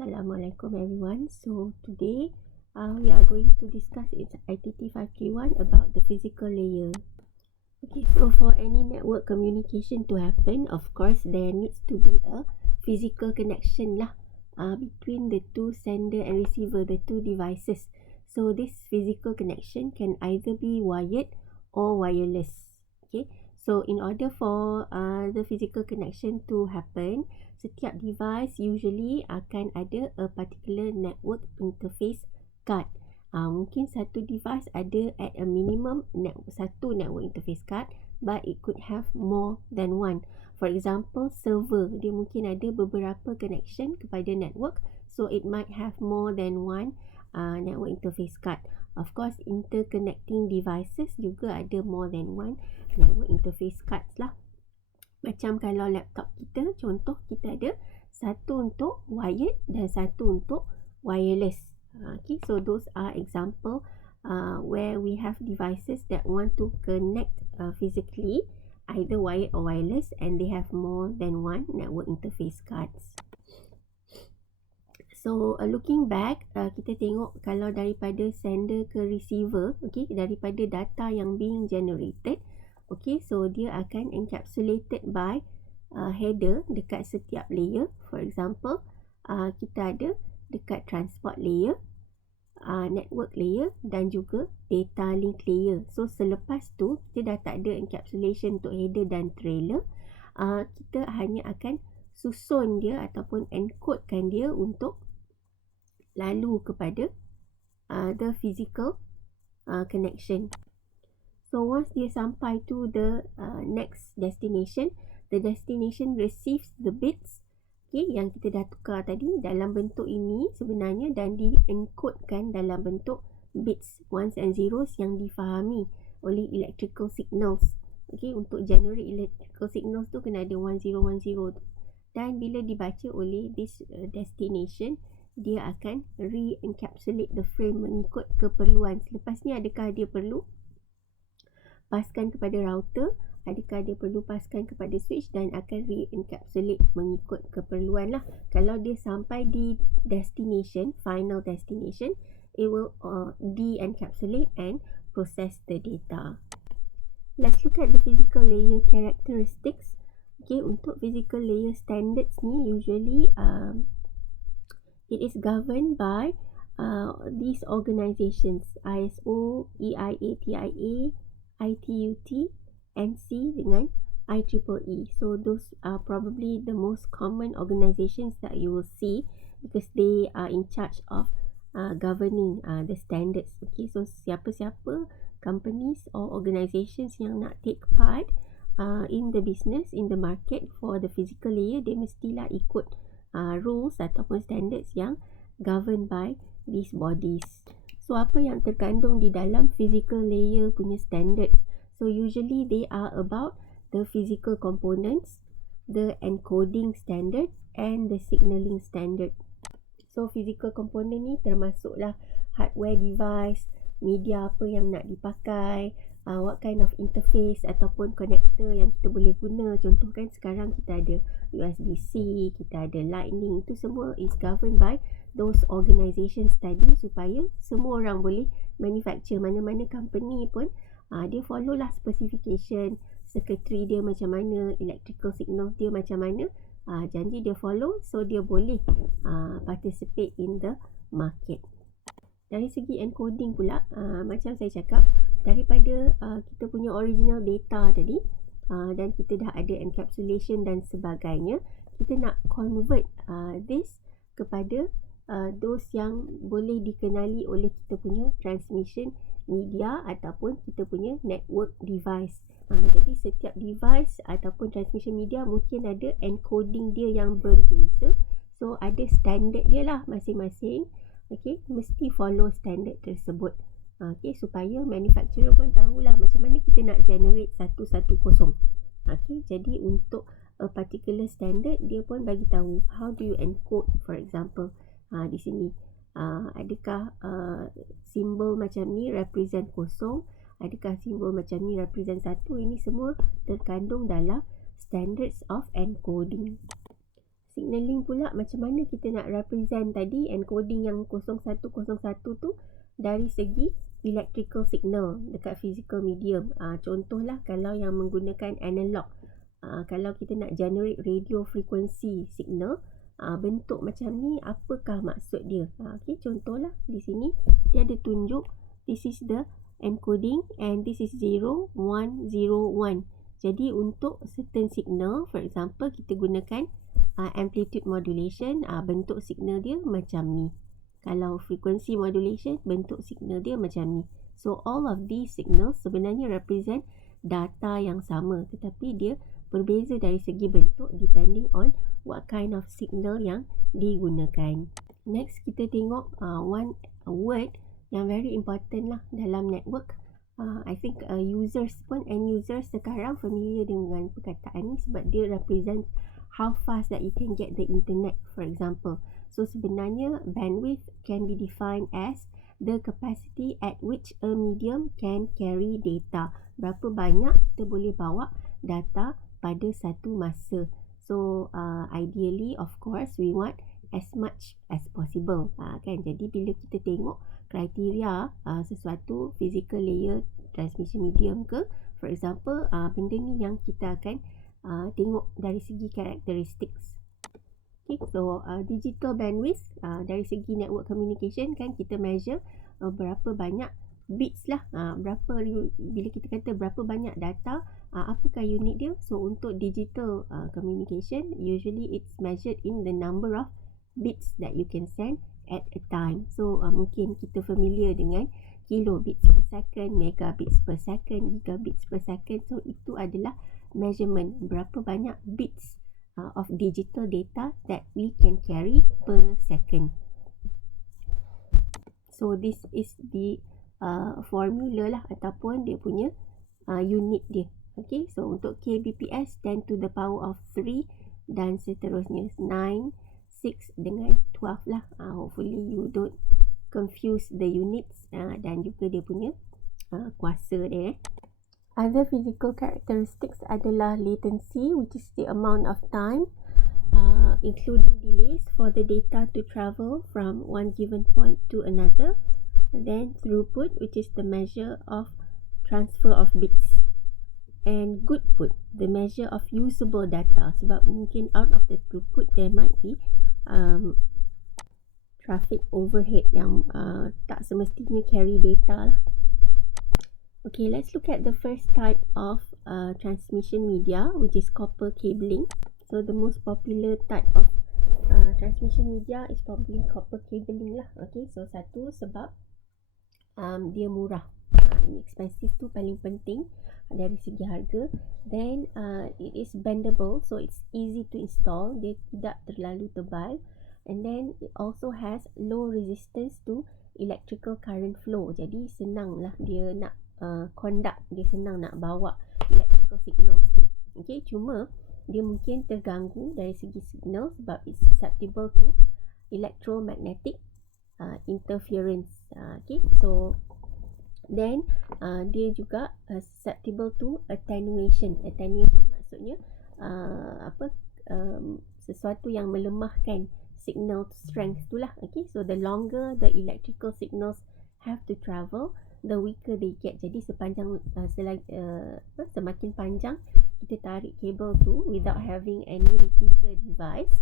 Assalamualaikum everyone. So today we are going to discuss ITT531 about the physical layer. Okay, so for any network communication to happen, of course there needs to be a physical connection between the two sender and receiver, the two devices. So this physical connection can either be wired or wireless. Okay, so in order for the physical connection to happen, setiap device usually akan ada a particular network interface card. Mungkin satu device ada at a minimum satu network interface card, but it could have more than one. For example, server, dia mungkin ada beberapa connection kepada network, so it might have more than one network interface card. Of course, interconnecting devices juga ada more than one network interface cards lah. Macam kalau laptop kita, contoh kita ada satu untuk wired dan satu untuk wireless. Okay, so those are example where we have devices that want to connect physically, either wired or wireless, and they have more than one network interface cards. So looking back, kita tengok kalau daripada sender ke receiver, okay, daripada data yang being generated, okay, so dia akan encapsulated by header dekat setiap layer. For example, kita ada dekat transport layer, network layer dan juga data link layer. So selepas tu kita dah tak ada encapsulation untuk header dan trailer. Kita hanya akan susun dia ataupun encodekan dia untuk lalu kepada the physical connection. So once dia sampai to the next destination, the destination receives the bits, okay, yang kita dah tukar tadi dalam bentuk ini sebenarnya, dan di-encodekan dalam bentuk bits ones and zeros yang difahami oleh electrical signals. Okay, untuk generate electrical signals tu kena ada 1010 tu. Dan bila dibaca oleh this destination, dia akan re-encapsulate the frame mengikut keperluan. Selepas ni adakah dia perlu paskan kepada router, adakah dia perlu paskan kepada switch, dan akan re-encapsulate mengikut keperluan lah. Kalau dia sampai di destination, final destination, it will de-encapsulate and process the data. Let's look at the physical layer characteristics. Okay, untuk physical layer standards ni usually it is governed by these organizations: ISO, EIA, TIA, ITUT, NC dengan IEEE. So those are probably the most common organizations that you will see because they are in charge of governing the standards. Okay, so siapa-siapa companies or organizations yang nak take part in the business, in the market for the physical layer, dia mestilah ikut rules ataupun standards yang governed by these bodies. So apa yang terkandung di dalam physical layer punya standards? So usually they are about the physical components, the encoding standard and the signaling standard. So physical component ni termasuklah hardware device, media apa yang nak dipakai, what kind of interface ataupun connector yang kita boleh guna. Contoh kan sekarang kita ada USB-C, kita ada Lightning, itu semua is governed by those organizations tadi supaya semua orang boleh manufacture. Mana-mana company pun dia follow lah specification, circuitry dia macam mana, electrical signal dia macam mana, janji dia follow, so dia boleh participate in the market. Dari segi encoding pula, macam saya cakap, daripada kita punya original data tadi, dan kita dah ada encapsulation dan sebagainya, kita nak convert this kepada those yang boleh dikenali oleh kita punya transmission media ataupun kita punya network device. Jadi setiap device ataupun transmission media mungkin ada encoding dia yang berbeza. So ada standard dia lah masing-masing. Okay, mesti follow standard tersebut. Okay, supaya manufacturer pun tahulah macam mana kita nak generate 110. Okay, jadi untuk a particular standard, dia pun bagi tahu how do you encode, for example. Di sini adakah simbol macam ni represent kosong, adakah simbol macam ni represent 1. Ini semua terkandung dalam standards of encoding. signaling pula, macam mana kita nak represent tadi encoding yang 0101 tu dari segi electrical signal dekat physical medium. Contohlah kalau yang menggunakan analog, kalau kita nak generate radio frequency signal, bentuk macam ni apakah maksud dia? Okay, contohlah di sini dia ada tunjuk this is the encoding and this is 0101. Jadi untuk certain signal, for example kita gunakan amplitude modulation, bentuk signal dia macam ni. Kalau frequency modulation, bentuk signal dia macam ni. So all of these signals sebenarnya represent data yang sama, tetapi dia berbeza dari segi bentuk depending on what kind of signal yang digunakan. Next kita tengok one word yang very important lah dalam network. I think users pun, end users sekarang familiar dengan perkataan ni sebab dia represent how fast that you can get the internet, for example. So sebenarnya bandwidth can be defined as the capacity at which a medium can carry data. Berapa banyak kita boleh bawa data pada satu masa. So ideally of course we want as much as possible, kan. Jadi bila kita tengok kriteria sesuatu physical layer transmission medium ke, for example benda ni yang kita akan tengok dari segi characteristics. Okay, so digital bandwidth dari segi network communication kan kita measure berapa banyak bits lah, bila kita kata berapa banyak data, apakah unit dia. So untuk digital communication usually it's measured in the number of bits that you can send at a time. So mungkin kita familiar dengan kilobits per second, megabits per second, gigabits per second. So itu adalah measurement berapa banyak bits of digital data that we can carry per second. So this is the formula lah ataupun dia punya unit dia. Okay, so untuk kbps 10 to the power of 3 dan seterusnya 9, 6 dengan 12 lah. Hopefully you don't confuse the units dan juga dia punya kuasa dia. Other physical characteristics adalah latency, which is the amount of time including delays for the data to travel from one given point to another. Then throughput, which is the measure of transfer of bits. And good put, the measure of usable data. Sebab mungkin out of the throughput there might be traffic overhead yang tak semestinya carry data lah. Okay, let's look at the first type of transmission media, which is copper cabling. So the most popular type of transmission media is probably copper cabling lah. Okay, so satu sebab dia murah, inexpensive tu paling penting dari segi harga. Then it is bendable, so it's easy to install, dia tidak terlalu tebal. And then it also has low resistance to electrical current flow, jadi senang lah dia nak conduct, dia senang nak bawa electrical signals tu. Okay, cuma dia mungkin terganggu dari segi signal sebab it's susceptible to electromagnetic interference. Okay, so then dia juga susceptible to attenuation. Attenuation maksudnya sesuatu yang melemahkan signal strength tu lah. Okay, so the longer the electrical signals have to travel, the weaker they get. Jadi sepanjang semakin panjang kita tarik kabel tu without having any repeater device,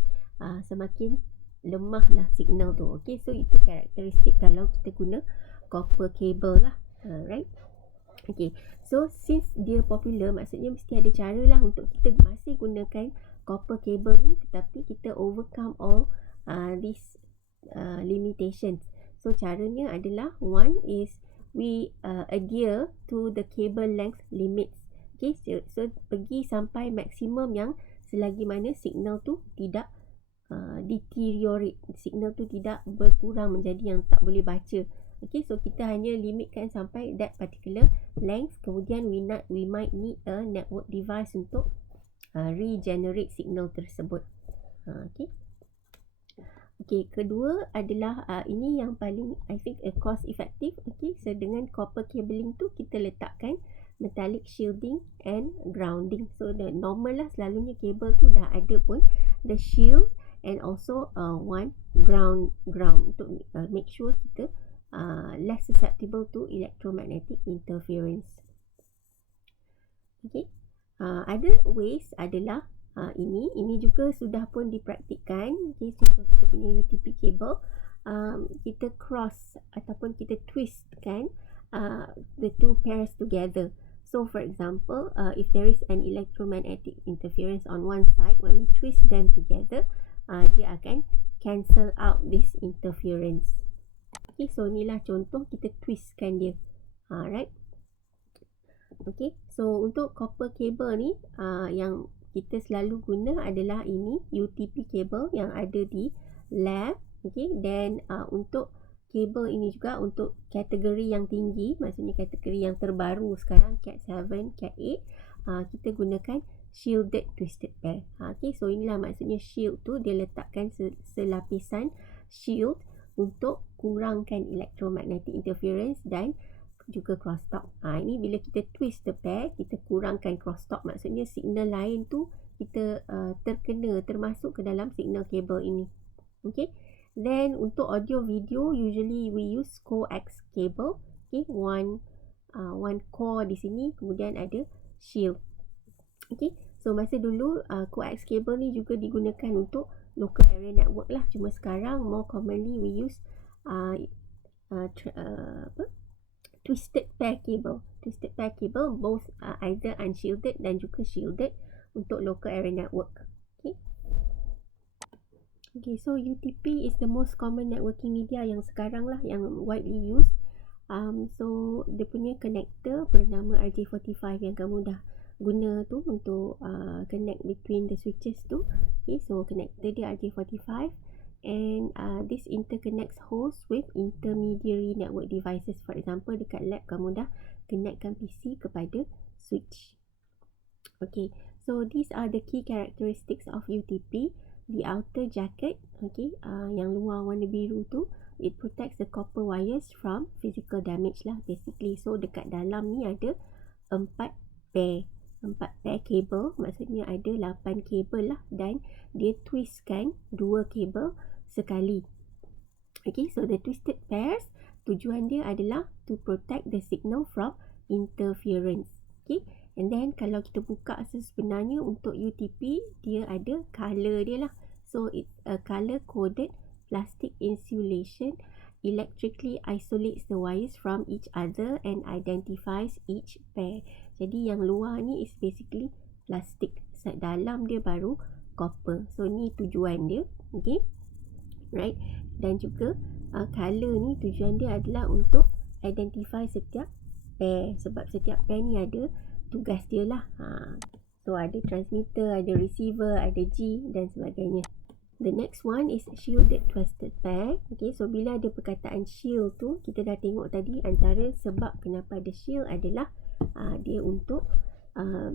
semakin lemah lah signal tu. Okay, so itu karakteristik kalau kita guna copper cable lah. Right. Okay, so since dia popular, maksudnya mesti ada cara lah untuk kita masih gunakan copper cable ni tetapi kita overcome all these limitations. So caranya adalah, one is we adhere to the cable length limits. Okay, so pergi sampai maksimum yang selagi mana signal tu tidak deteriorate, signal tu tidak berkurang menjadi yang tak boleh baca. Okay, so kita hanya limitkan sampai that particular length. Kemudian we might need a network device untuk regenerate signal tersebut. Okay, kedua adalah ini yang paling I think cost effective. Okay, so dengan copper cabling tu kita letakkan metallic shielding and grounding. So the normal lah, selalunya kabel tu dah ada pun the shield and also one ground untuk make sure kita less susceptible to electromagnetic interference. Okay. Other ways adalah ini juga sudah pun dipraktikkan. Okay, contoh kita punya UTP cable, kita cross ataupun kita twistkan the two pairs together. So for example, if there is an electromagnetic interference on one side, when we twist them together, dia akan cancel out this interference. Okay, so inilah contoh kita twistkan dia. Right. Okay, so untuk copper cable ni, yang kita selalu guna adalah ini UTP cable yang ada di lab. Okay, then untuk kabel ini juga untuk kategori yang tinggi, maksudnya kategori yang terbaru sekarang, Cat 7, Cat 8, kita gunakan shielded twisted pair. Okay, so inilah maksudnya shield tu, dia letakkan selapisan shield untuk kurangkan electromagnetic interference dan juga crosstalk. Ini bila kita twist the pair, kita kurangkan crosstalk, maksudnya signal lain tu kita termasuk ke dalam signal kabel ini. Okay. Then untuk audio video, usually we use coax cable. Okay, one core di sini, kemudian ada shield. Okay, so masa dulu coax cable ni juga digunakan untuk local area network lah. Cuma sekarang more commonly we use twisted pair cable. Twisted pair cable both either unshielded dan juga shielded untuk local area network. Okay, so UTP is the most common networking media yang sekarang lah, yang widely used. So dia punya connector bernama RJ45 yang kamu dah guna tu untuk connect between the switches tu. Okay, so connector dia RJ45, and this interconnects host with intermediary network devices. For example, dekat lab kamu dah connectkan PC kepada switch. Okay, so these are the key characteristics of UTP. The outer jacket, okay, yang luar warna biru tu, it protects the copper wires from physical damage lah basically. So dekat dalam ni ada 4 pair kabel, maksudnya ada 8 kabel lah, dan dia twistkan 2 kabel sekali. Okay, so the twisted pairs, tujuan dia adalah to protect the signal from interference. Okay, and then kalau kita buka sebenarnya untuk UTP, dia ada color dia lah. So it's a color coded plastic insulation, electrically isolates the wires from each other and identifies each pair. Jadi yang luar ni is basically plastic, dalam dia baru copper. So ni tujuan dia. Okay, right. Dan juga color ni tujuan dia adalah untuk identify setiap pair, sebab setiap pair ni ada tugas dia lah. So ada transmitter, ada receiver, ada G dan sebagainya. The next one is shielded twisted pair. Okay, so bila ada perkataan shield tu, kita dah tengok tadi antara sebab kenapa ada shield adalah dia untuk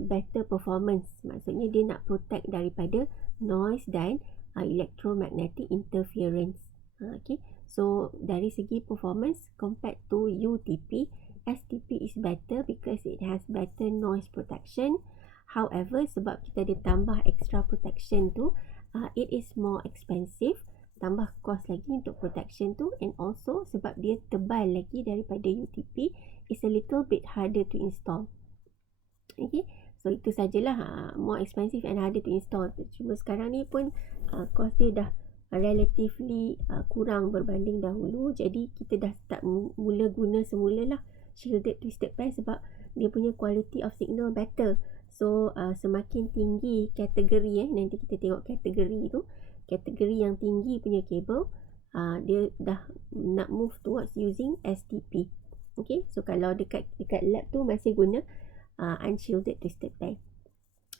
better performance. Maksudnya dia nak protect daripada noise dan electromagnetic interference. Okay, so dari segi performance compared to UTP, STP is better because it has better noise protection. However, sebab kita ada tambah extra protection tu, it is more expensive, tambah cost lagi untuk protection tu, and also sebab dia tebal lagi daripada UTP, is a little bit harder to install. Okay, so itu sajalah, more expensive and harder to install. Cuma sekarang ni pun cost dia dah relatively kurang berbanding dahulu, jadi kita dah start mula guna semula lah shielded twisted pair sebab dia punya quality of signal better. So semakin tinggi kategori, nanti kita tengok kategori tu, kategori yang tinggi punya kabel, dia dah nak move towards using STP. Okay, so kalau dekat lab tu masih guna unshielded twisted pair.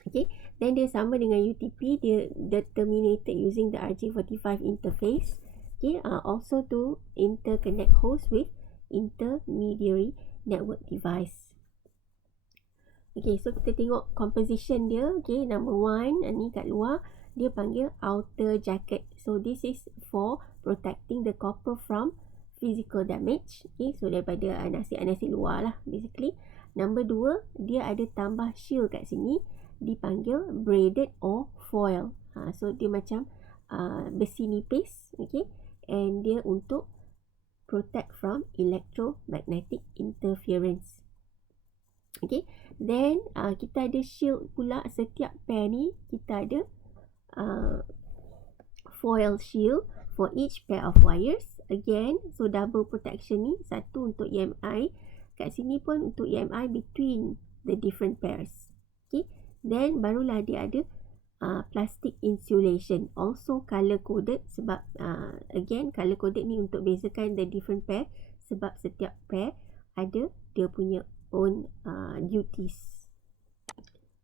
Okay, then dia sama dengan UTP, dia terminated using the RJ45 interface. Okay, also to interconnect host with intermediary network device. Okay, so kita tengok composition dia. Okay, number 1, ni kat luar, dia panggil outer jacket. So this is for protecting the copper from physical damage. Okay, so daripada anasir-anasir luar lah basically. Number 2, dia ada tambah shield kat sini, dipanggil braided or foil. So dia macam besi nipis, okay, and dia untuk protect from electromagnetic interference. Okay, then kita ada shield pula. Setiap pair ni kita ada foil shield for each pair of wires. Again, so double protection ni, satu untuk EMI, kat sini pun untuk EMI between the different pairs. Okay, then barulah dia ada plastic insulation, also color coded, sebab again color coded ni untuk bezakan the different pair, sebab setiap pair ada dia punya own duties.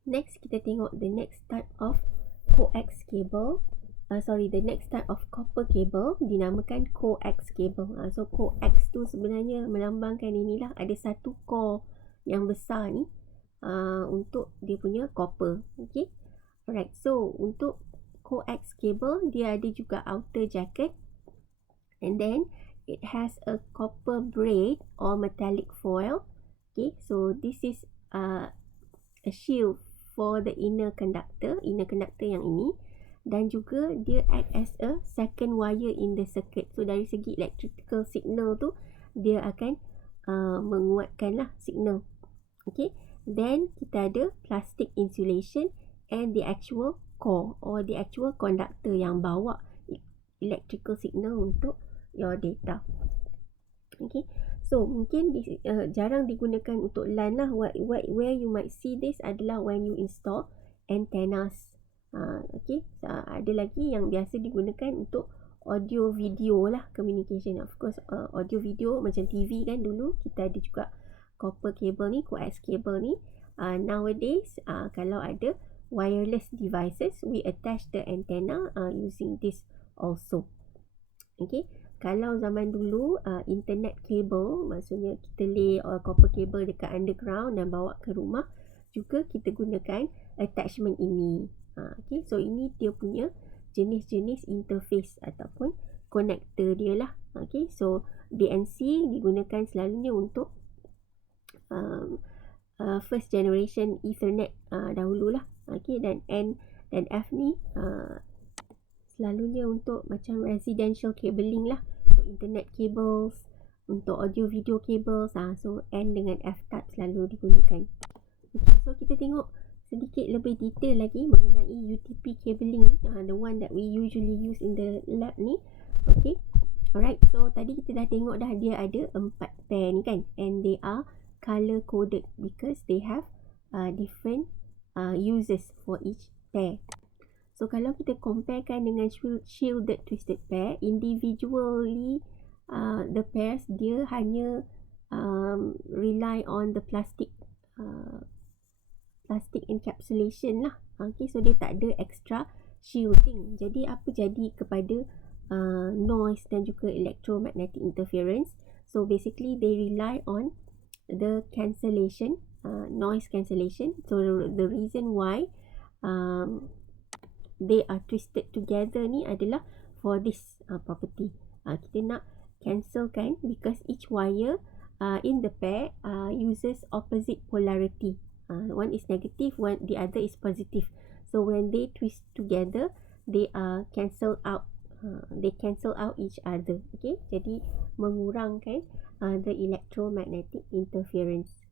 Next, kita tengok the next type of coax cable. The next type of copper cable dinamakan coax cable. So coax tu sebenarnya melambangkan inilah, ada satu core yang besar ni untuk dia punya copper. Okay, alright. So untuk coax cable, dia ada juga outer jacket, and then it has a copper braid or metallic foil. Okay, so this is a shield for the inner conductor yang ini, dan juga dia act as a second wire in the circuit. So dari segi electrical signal tu, dia akan menguatkan lah signal. Okay, then kita ada plastic insulation and the actual core or the actual conductor yang bawa electrical signal untuk your data. Okay, so mungkin jarang digunakan untuk LAN lah. Where you might see this adalah when you install antennas. Okay, ada lagi yang biasa digunakan untuk audio video lah, communication. Of course, audio video macam TV kan, dulu kita ada juga copper cable ni, coax cable ni. Nowadays, kalau ada wireless devices, we attach the antenna using this also. Okay, kalau zaman dulu internet cable, maksudnya kita lay copper cable dekat underground dan bawa ke rumah, juga kita gunakan attachment ini. Okay, so ini dia punya jenis-jenis interface ataupun connector dia lah. Okay, so BNC digunakan selalunya untuk first generation Ethernet dahululah. Okay, dan N dan F ni selalunya untuk macam residential cabling lah. So internet cables, untuk audio video cables, so N dengan F type selalu digunakan. Okay, so kita tengok sedikit lebih detail lagi mengenai UTP cabling, the one that we usually use in the lab ni. Okay, alright. So tadi kita dah tengok dah, dia ada 4 pair ni kan, and they are color coded because they have different uses for each pair. So kalau kita comparekan dengan shielded twisted pair, individually the pairs dia hanya rely on the plastic encapsulation lah. Okay, so dia tak ada extra shielding. Jadi apa jadi kepada noise dan juga electromagnetic interference? So basically they rely on the cancellation, noise cancellation. So the reason why they are twisted together ni adalah for this property. Kita nak cancelkan because each wire in the pair uses opposite polarity. One is negative, the other is positive. So when they twist together, they are cancel out. They cancel out each other. Okay, jadi mengurangkan the electromagnetic interference.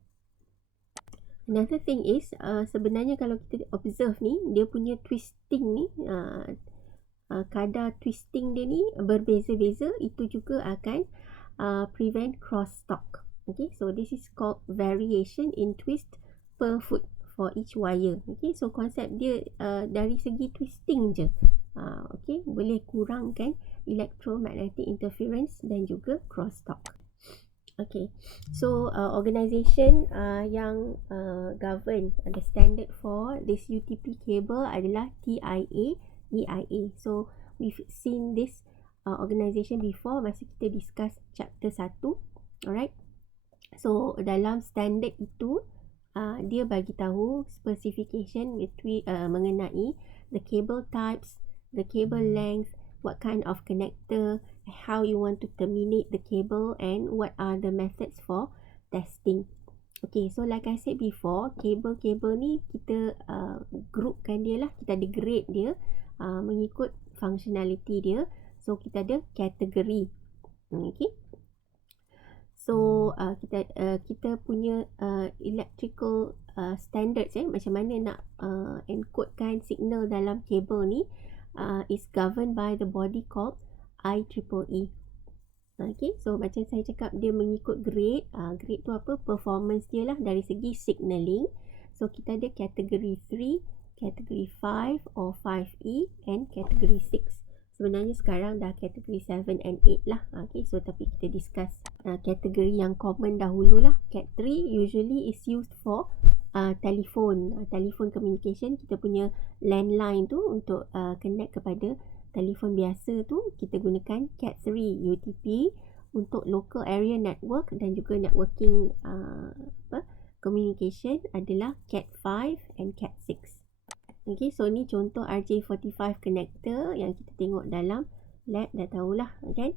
Another thing is, sebenarnya kalau kita observe ni, dia punya twisting ni, kadar twisting dia ni berbeza-beza. Itu juga akan prevent crosstalk. Okay, so this is called variation in twist per foot for each wire. Okay, so konsep dia dari segi twisting je. Okay, boleh kurangkan electromagnetic interference dan juga crosstalk. Okay, so organisation yang govern the standard for this UTP cable adalah TIA, EIA. So we've seen this organisation before masa kita discuss chapter 1. Alright, so dalam standard itu dia bagi tahu specification mengenai the cable types, the cable length, what kind of connector, how you want to terminate the cable, and what are the methods for testing. Okay, so like I said before, cable ni kita groupkan dia lah, kita ada grade dia mengikut functionality dia. So kita ada kategori. Okay. So kita punya electrical standards macam mana nak encodekan signal dalam kabel ni is governed by the body called IEEE. Okay, so macam saya cakap dia mengikut grade. Grade tu apa? Performance dia lah dari segi signaling. So kita ada kategori 3, kategori 5 or 5E and kategori 6. Sebenarnya sekarang dah kategori 7 and 8 lah. Okay, so tapi kita discuss kategori yang common dahululah. Cat 3 usually is used for telephone communication. Kita punya landline tu untuk connect kepada telefon biasa tu kita gunakan Cat 3 UTP. Untuk local area network dan juga networking communication adalah Cat 5 and Cat 6. Okay, so ni contoh RJ45 connector yang kita tengok dalam lab, dah tahulah kan.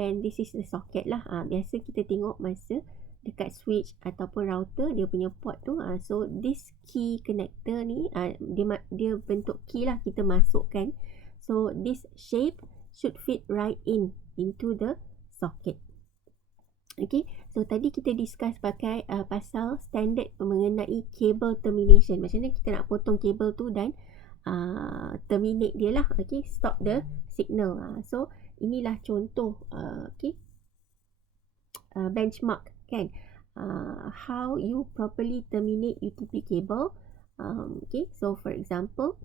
And this is the socket lah. Biasa kita tengok masa dekat switch ataupun router dia punya port tu. So this key connector ni dia bentuk key lah, kita masukkan. So this shape should fit right into the socket. Okay, so tadi kita discuss pakai pasal standard mengenai cable termination. Macam mana kita nak potong kabel tu dan terminate dia lah. Okay, stop the signal. So inilah contoh benchmark kan. How you properly terminate UTP cable. Okay, so for example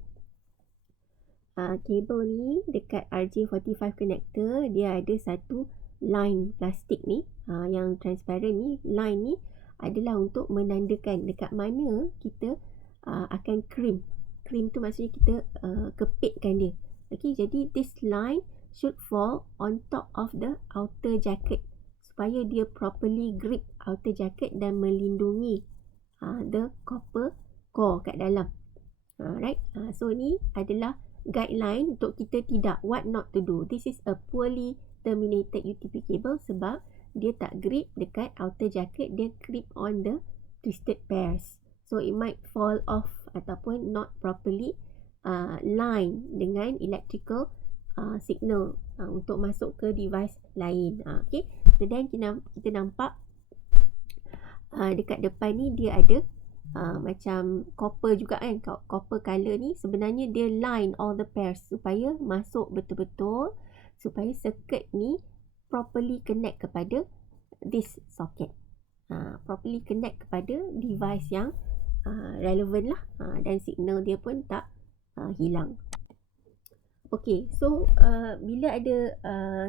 kabel ni dekat RJ45 connector dia ada satu line plastik ni yang transparent ni. Line ni adalah untuk menandakan dekat mana kita akan crimp tu maksudnya kita kepitkan dia. Okay, jadi this line should fall on top of the outer jacket supaya dia properly grip outer jacket dan melindungi the copper core kat dalam. Right, so ni adalah guideline untuk kita what not to do. This is a poorly terminated UTP cable sebab dia tak grip dekat outer jacket, dia grip on the twisted pairs. So it might fall off ataupun not properly line dengan electrical signal untuk masuk ke device lain. Okay, so then kita nampak dekat depan ni dia ada macam copper juga kan. Copper color ni sebenarnya dia line all the pairs supaya masuk betul-betul, supaya circuit ni properly connect kepada this socket. Properly connect kepada device yang relevant lah. Dan signal dia pun tak hilang. Okay, so bila ada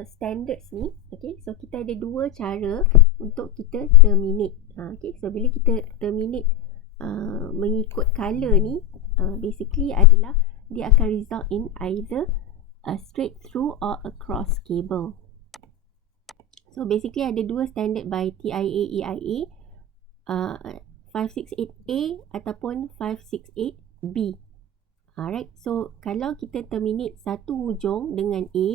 standards ni, okay, so kita ada dua cara untuk kita terminate. Okay, so bila kita terminate mengikut color ni, basically adalah dia akan result in either a straight through or a cross cable. So basically ada dua standard by TIA EIA, 568A ataupun 568B. Alright, so kalau kita terminate satu hujung dengan A,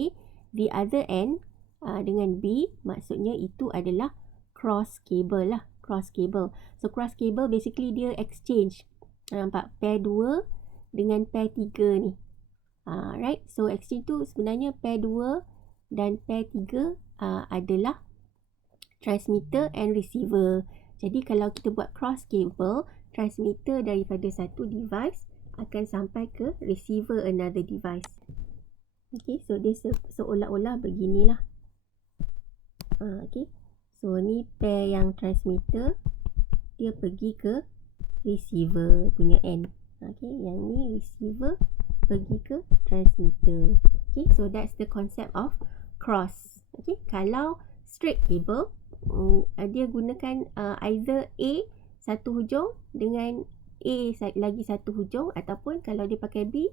the other end dengan B, maksudnya itu adalah cross cable lah. Cross cable. So cross cable basically dia exchange. Nampak pair 2 dengan pair 3 ni. Right, so exchange tu sebenarnya pair 2 dan pair 3 adalah transmitter and receiver. Jadi kalau kita buat cross cable, transmitter daripada satu device akan sampai ke receiver another device. Okay, so dia seolah-olah beginilah. Okay, so ni pair yang transmitter, dia pergi ke receiver punya end. Okay, yang ni receiver pergi ke transmitter. Okay, so that's the concept of cross. Okay, kalau straight cable, dia gunakan either A satu hujung dengan A lagi satu hujung, ataupun kalau dia pakai B,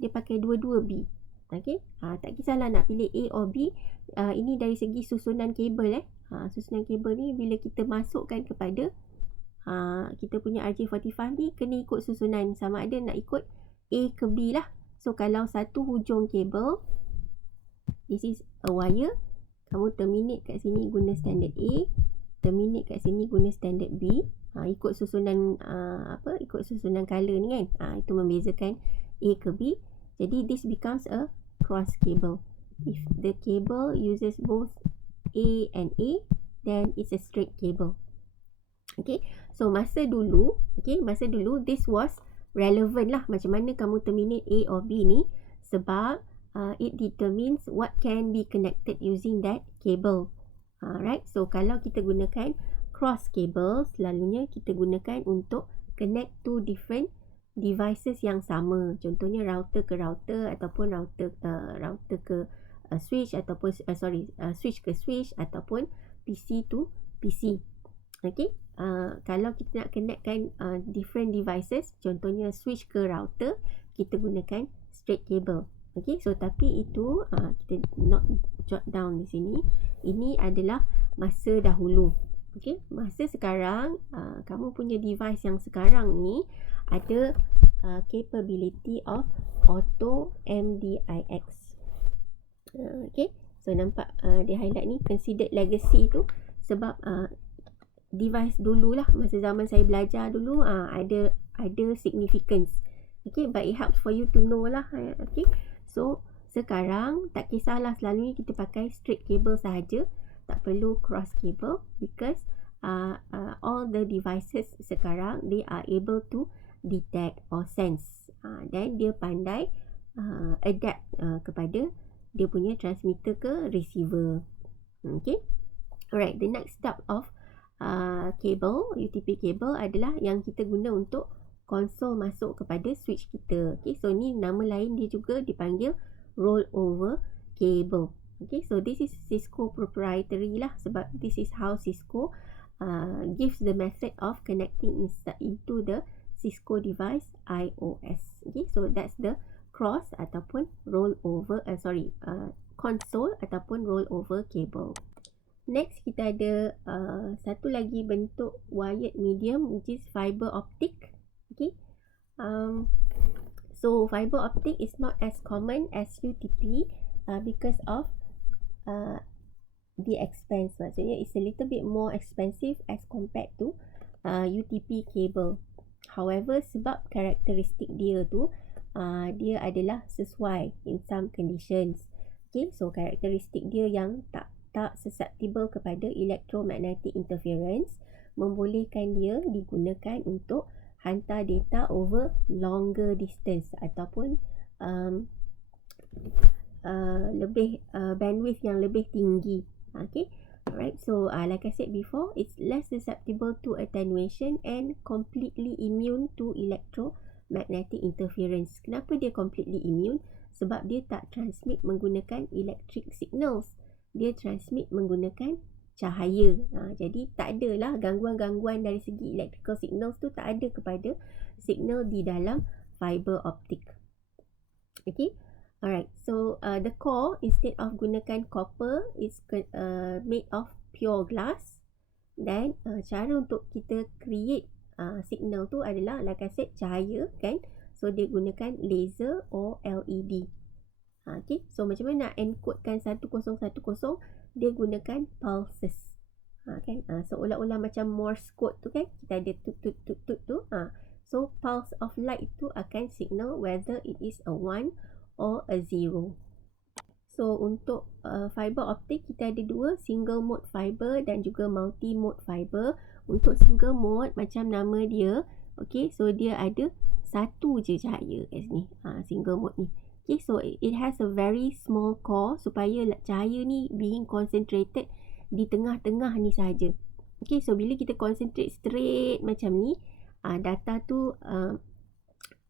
dia pakai dua-dua B. Okay, tak kisahlah nak pilih A or B. Ini dari segi susunan kabel. Susunan kabel ni bila kita masukkan kepada kita punya RJ45 ni, kena ikut susunan, sama ada nak ikut A ke B lah. So kalau satu hujung kabel, this is a wire, kamu terminate kat sini guna standard A, terminate kat sini guna standard B. Ikut susunan ikut susunan color ni kan. Itu membezakan A ke B. Jadi this becomes a cross cable. If the cable uses both A and A, then it's a straight cable. Okay, so masa dulu this was relevant lah macam mana kamu terminate A or B ni, sebab it determines what can be connected using that cable. Right, so kalau kita gunakan cross cable, selalunya kita gunakan untuk connect to different devices yang sama. Contohnya router ke router, ataupun router ke switch, ataupun switch ke switch, ataupun PC to PC. Okay, kalau kita nak connectkan different devices, contohnya switch ke router, kita gunakan straight cable. Okay, so tapi itu kita not jot down di sini. Ini adalah masa dahulu. Okay, masa sekarang kamu punya device yang sekarang ni ada capability of auto MDIX. Okay, so nampak dia highlight ni considered legacy tu, sebab device dulu lah, masa zaman saya belajar dulu ada significance. Okay, but it helps for you to know lah. Okay, so sekarang tak kisahlah, selalunya kita pakai straight cable sahaja, tak perlu cross cable, because all the devices sekarang they are able to detect or sense, dan dia pandai adapt kepada dia punya transmitter ke receiver. Okay, alright, the next step of cable, UTP cable adalah yang kita guna untuk konsol masuk kepada switch kita. Okay, so ni nama lain dia juga dipanggil rollover cable. Okay, so this is Cisco proprietary lah, sebab this is how Cisco gives the method of connecting into the Cisco device iOS. Okay, so that's the cross ataupun rollover console ataupun rollover cable. Next, kita ada satu lagi bentuk wired medium, which is fiber optic. Okay, so fiber optic is not as common as UTP because of the expense. Maksudnya it's a little bit more expensive as compared to UTP cable. However, sebab karakteristik dia tu dia adalah sesuai in some conditions. Okay, so karakteristik dia yang tak susceptible kepada electromagnetic interference membolehkan dia digunakan untuk hantar data over longer distance ataupun lebih bandwidth yang lebih tinggi. Okay, alright, so like I said before, it's less susceptible to attenuation and completely immune to electromagnetic interference. Kenapa dia completely immune? Sebab dia tak transmit menggunakan electric signals, dia transmit menggunakan cahaya. Jadi tak adalah gangguan-gangguan dari segi electrical signals tu, tak ada kepada signal di dalam fiber optic. Okay, alright, so the core, instead of gunakan copper, is made of pure glass. Dan cara untuk kita create signal tu adalah, like I said, cahaya kan. So dia gunakan laser or LED. Okay, so macam mana nak encodekan 1010, dia gunakan pulses. Kan, seolah-olah macam Morse code tu kan, kita ada tut tu. So pulse of light tu akan signal whether it is a 1 or a 0. So untuk fiber optic kita ada dua, single mode fiber dan juga multi mode fiber. Untuk single mode, macam nama dia, okay, so dia ada satu je cahaya kat sini, single mode ni. Okay, so it has a very small core supaya cahaya ni being concentrated di tengah-tengah ni sahaja. Okay, so bila kita concentrate straight macam ni, data tu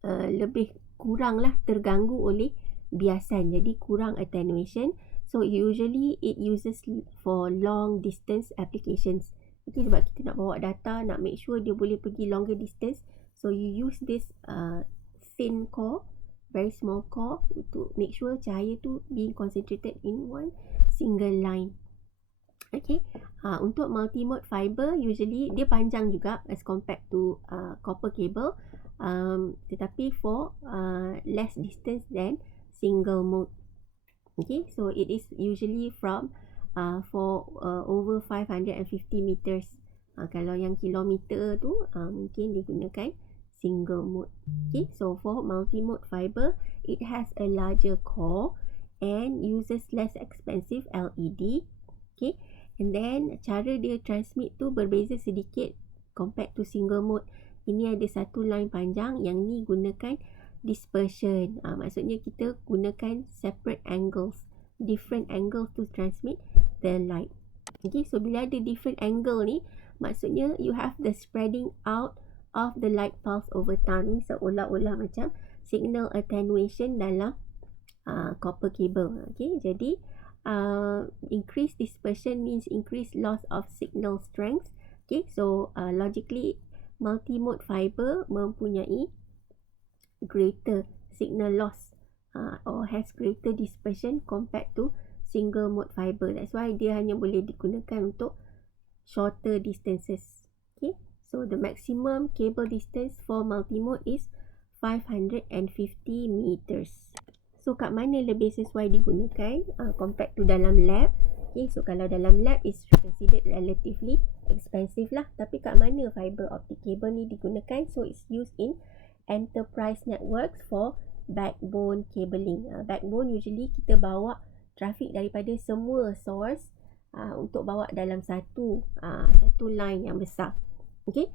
lebih kurang lah terganggu oleh biasan, jadi kurang attenuation. So usually it uses for long distance applications. Okay, sebab kita nak bawa data, nak make sure dia boleh pergi longer distance, so you use this thin core, very small core, to make sure cahaya tu being concentrated in one single line. Okay, untuk multi-mode fiber usually dia panjang juga as compared to copper cable, tetapi for less distance than single mode. Okay, so it is usually from for over 550 meters. Kalau yang kilometer tu mungkin digunakan single mode. Okay, so for multi-mode fiber, it has a larger core and uses less expensive LED. Okay, and then cara dia transmit tu berbeza sedikit compared to single mode. Ini ada satu line panjang, yang ni gunakan dispersion. Maksudnya kita gunakan separate angles, different angles to transmit the light. Okay, so bila ada different angle ni, maksudnya you have the spreading out of the light pulse over time. Ni seolah-olah macam signal attenuation dalam copper cable. Okay, jadi increased dispersion means increased loss of signal strength. Okay, so logically multi-mode fiber mempunyai greater signal loss or has greater dispersion compared to single mode fiber. That's why dia hanya boleh digunakan untuk shorter distances. Okay, so the maximum cable distance for multi-mode is 550 meters. So kat mana lebih sesuai digunakan compared to dalam lab? Okay, so kalau dalam lab is considered relatively expensive lah. Tapi kat mana fiber optic cable ni digunakan? So it's used in enterprise networks for backbone cabling. Backbone usually kita bawa trafik daripada semua source untuk bawa dalam satu line yang besar. Okay,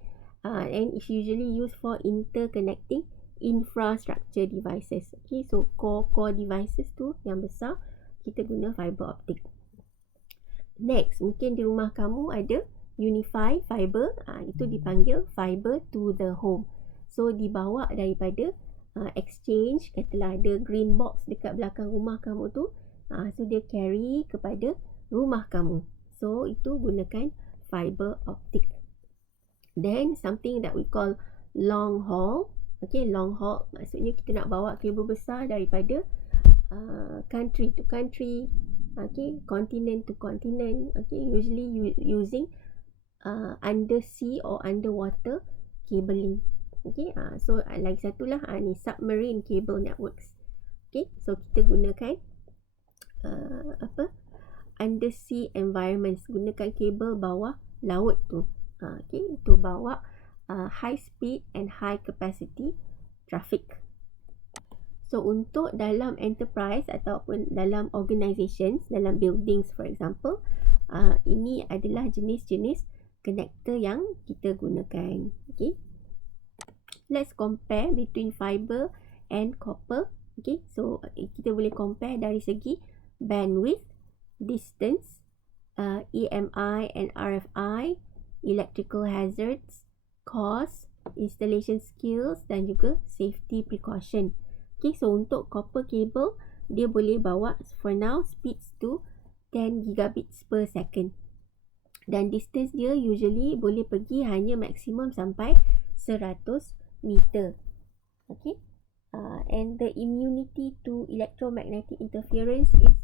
and it's usually used for interconnecting infrastructure devices. Okay, so core devices tu yang besar, kita guna fiber optic. Next, mungkin di rumah kamu ada Unify fiber, itu dipanggil fiber to the home. So dibawa daripada exchange, katalah ada green box dekat belakang rumah kamu tu, so dia carry kepada rumah kamu. So itu gunakan fiber optic. Then something that we call long haul. Okay, long haul maksudnya kita nak bawa kabel besar daripada country to country, okay, continent to continent. Okay, usually using undersea or underwater cabling. Okay, so lagi satu lah ni submarine cable networks. Okay, so kita gunakan undersea environments, gunakan kabel bawah laut tu. Okay, itu bawa high speed and high capacity traffic. So untuk dalam enterprise ataupun dalam organizations, dalam buildings for example, ini adalah jenis-jenis connector yang kita gunakan. Okay, let's compare between fiber and copper. Okay, so kita boleh compare dari segi bandwidth, distance, EMI and RFI, electrical hazards, cost, installation skills dan juga safety precaution. Okay, so untuk copper cable, dia boleh bawa for now speeds to 10 gigabits per second. Dan distance dia usually boleh pergi hanya maksimum sampai 100 meter. Okay, and the immunity to electromagnetic interference is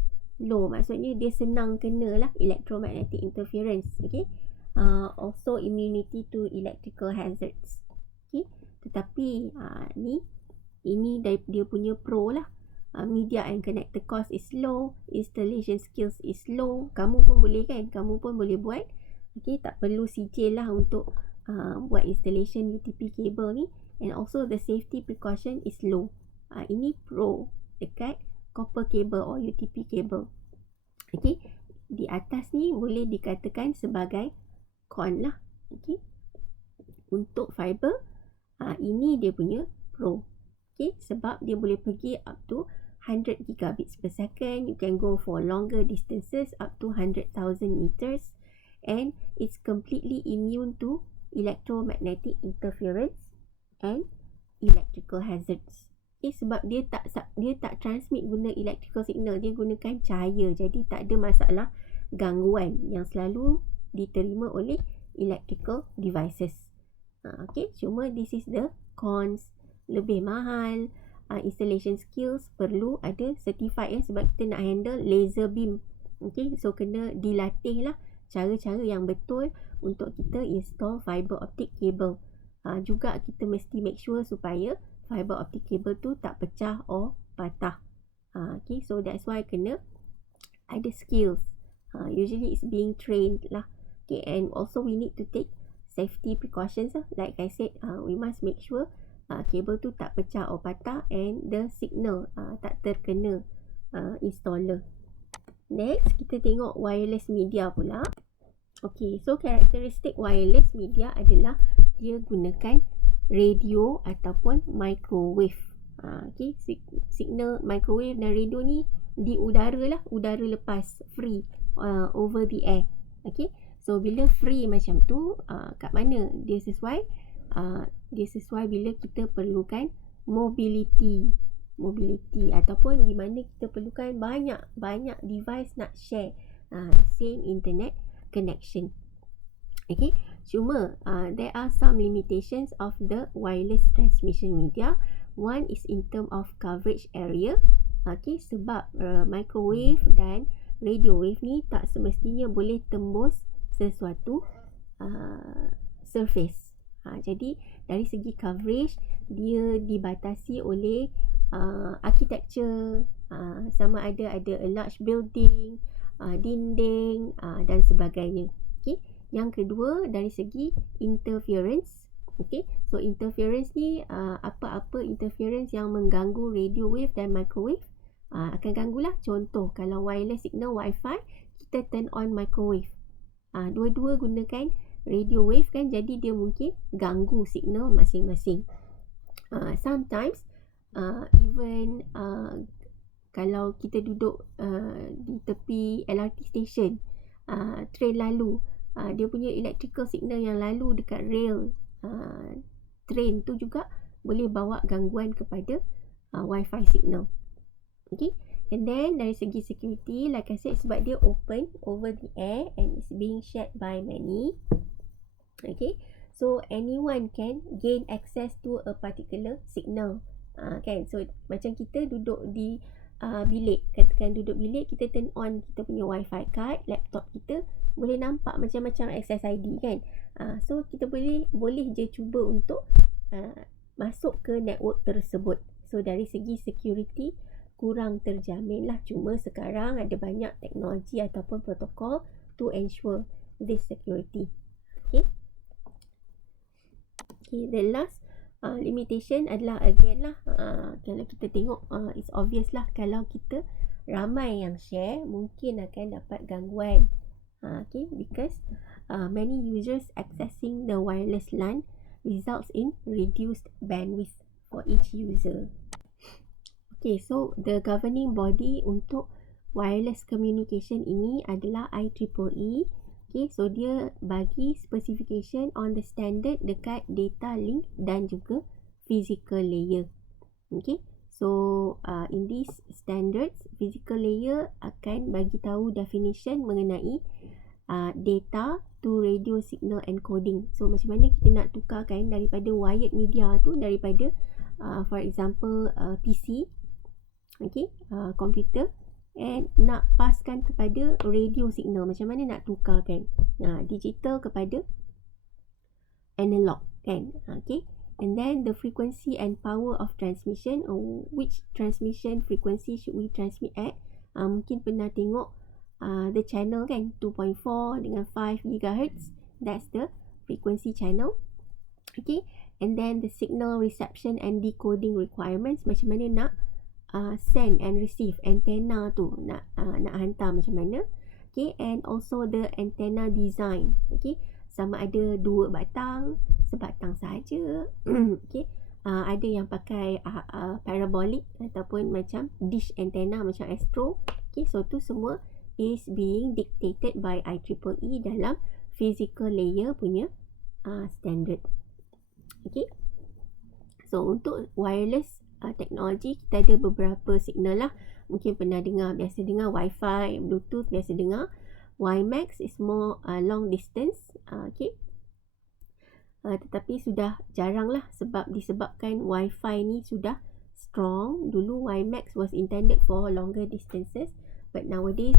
low. Maksudnya dia senang kena lah electromagnetic interference. Okay, also immunity to electrical hazards. Okay, tetapi ini dia punya pro lah. Media and connector cost is low, installation skills is low. Kamu pun boleh kan, kamu pun boleh buat. Okay, tak perlu sijil lah untuk buat installation UTP cable ni. And also the safety precaution is low. Ini pro dekat copper cable or UTP cable. Okay, di atas ni boleh dikatakan sebagai con lah. Okay, untuk fiber, ini dia punya pro. Okay, sebab dia boleh pergi up to 100 gigabits per second. You can go for longer distances up to 100,000 meters, and it's completely immune to electromagnetic interference and electrical hazards. Okay, sebab dia tak transmit guna electrical signal, dia gunakan cahaya, jadi tak ada masalah gangguan yang selalu diterima oleh electrical devices. Okay, cuma this is the cons. Lebih mahal, installation skills perlu ada certified sebab kita nak handle laser beam. Okay, so kena dilatih lah cara-cara yang betul untuk kita install fiber optic cable. Juga kita mesti make sure supaya fiber optic cable tu tak pecah or patah. Okay, so that's why kena ada skills. Usually it's being trained lah. Okay, and also we need to take safety precautions lah. Like I said, we must make sure kabel tu tak pecah or patah and the signal tak terkena installer. Next, kita tengok wireless media pula. Okay, so karakteristik wireless media adalah dia gunakan radio ataupun microwave. Okay, signal microwave dan radio ni di udara lah, udara lepas, free, over the air. Okay, so bila free macam tu, kat mana dia sesuai? Dia sesuai bila kita perlukan mobility ataupun di mana kita perlukan banyak device nak share same internet connection. Okay, cuma there are some limitations of the wireless transmission media. One is in term of coverage area. Okay, sebab microwave dan radio wave ni tak semestinya boleh tembus sesuatu surface. Jadi dari segi coverage dia dibatasi oleh architecture, sama ada a large building, dinding dan sebagainya. Okay. Yang kedua dari segi interference. Okay, so interference ni apa-apa interference yang mengganggu radio wave dan microwave akan ganggulah. Contoh kalau wireless signal Wi-Fi, kita turn on microwave, dua-dua gunakan radio wave kan, jadi dia mungkin ganggu signal masing-masing. Sometimes even kalau kita duduk di tepi LRT station, train lalu, dia punya electrical signal yang lalu dekat rail train tu juga boleh bawa gangguan kepada Wi-Fi signal. Okay, and then dari segi security, like I said, sebab dia open over the air and it's being shared by many. Okay, so anyone can gain access to a particular signal. Kan, so macam kita duduk di bilik, katakan duduk bilik, kita turn on kita punya Wi-Fi card, laptop kita boleh nampak macam-macam access ID kan. So kita boleh je cuba untuk masuk ke network tersebut. So dari segi security kurang terjamin lah. Cuma sekarang ada banyak teknologi ataupun protokol to ensure this security. Okay, the last limitation adalah again lah, kalau kita tengok it's obvious lah, kalau kita ramai yang share mungkin akan dapat gangguan. Okay, because many users accessing the wireless LAN results in reduced bandwidth for each user. Okay, so the governing body untuk wireless communication ini adalah IEEE. Okay, so dia bagi specification on the standard dekat data link dan juga physical layer. Okay, so in these standards, physical layer akan bagi tahu definition mengenai data to radio signal encoding. So macam mana kita nak tukarkan daripada wired media tu, daripada for example PC, okay, komputer, and nak paskan kepada radio signal, macam mana nak tukarkan digital kepada analog kan. Okay, and then the frequency and power of transmission, which transmission frequency should we transmit at. Mungkin pernah tengok the channel kan, 2.4 dengan 5 GHz, that's the frequency channel. Okay, and then the signal reception and decoding requirements, macam mana nak send and receive antenna tu, nak hantar macam mana. Okay, and also the antenna design. Okay, sama ada 2 batang, sebatang saja. Okay, ada yang pakai parabolic ataupun macam dish antenna macam Astro. Okay, so tu semua is being dictated by IEEE dalam physical layer punya standard. Okay, so untuk wireless teknologi kita ada beberapa signal lah. Mungkin pernah dengar, biasa dengar Wi-Fi, Bluetooth biasa dengar. WiMAX is more long distance. Okay, tetapi sudah jarang lah disebabkan Wi-Fi ni sudah strong. Dulu WiMAX was intended for longer distances, but nowadays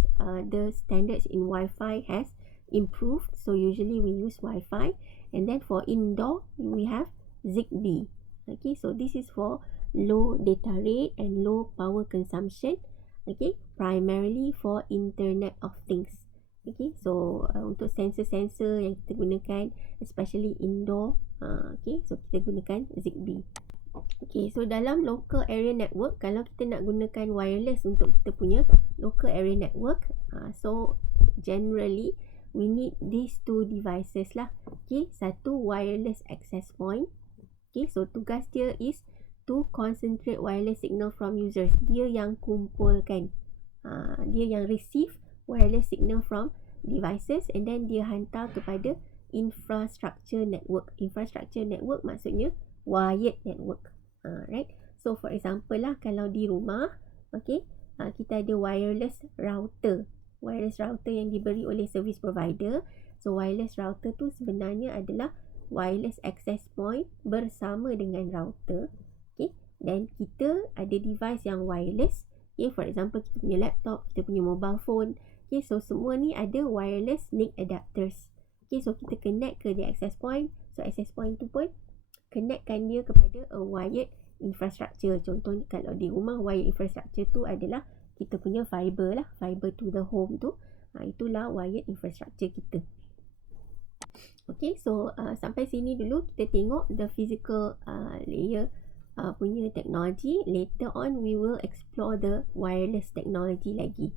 the standards in Wi-Fi has improved. So usually we use Wi-Fi, and then for indoor we have ZigBee. Okay, so this is for low data rate and low power consumption. Okay, primarily for Internet of Things. Okay, so untuk sensor-sensor yang kita gunakan, especially indoor, okay, so kita gunakan ZigBee. Okay, so dalam local area network, kalau kita nak gunakan wireless untuk kita punya local area network, so generally we need these two devices lah. Okay, satu wireless access point. Okay, so tugas dia is to concentrate wireless signal from users. Dia yang kumpulkan, dia yang receive wireless signal from devices and then dia hantar kepada infrastructure network. Infrastructure network maksudnya wired network. Right, so for example lah, kalau di rumah, okay, kita ada wireless router yang diberi oleh service provider. So wireless router tu sebenarnya adalah wireless access point bersama dengan router. Okay, dan kita ada device yang wireless. Okay, for example kita punya laptop, kita punya mobile phone. Okay, so semua ni ada wireless NIC adapters. Okay, so kita connect ke the access point. So access point tu pun connectkan dia kepada a wired infrastructure. Contohnya kalau di rumah, wired infrastructure tu adalah kita punya fiber lah, fiber to the home tu. Itulah wired infrastructure kita. Okay, so sampai sini dulu kita tengok the physical layer punya teknologi. Later on we will explore the wireless technology lagi.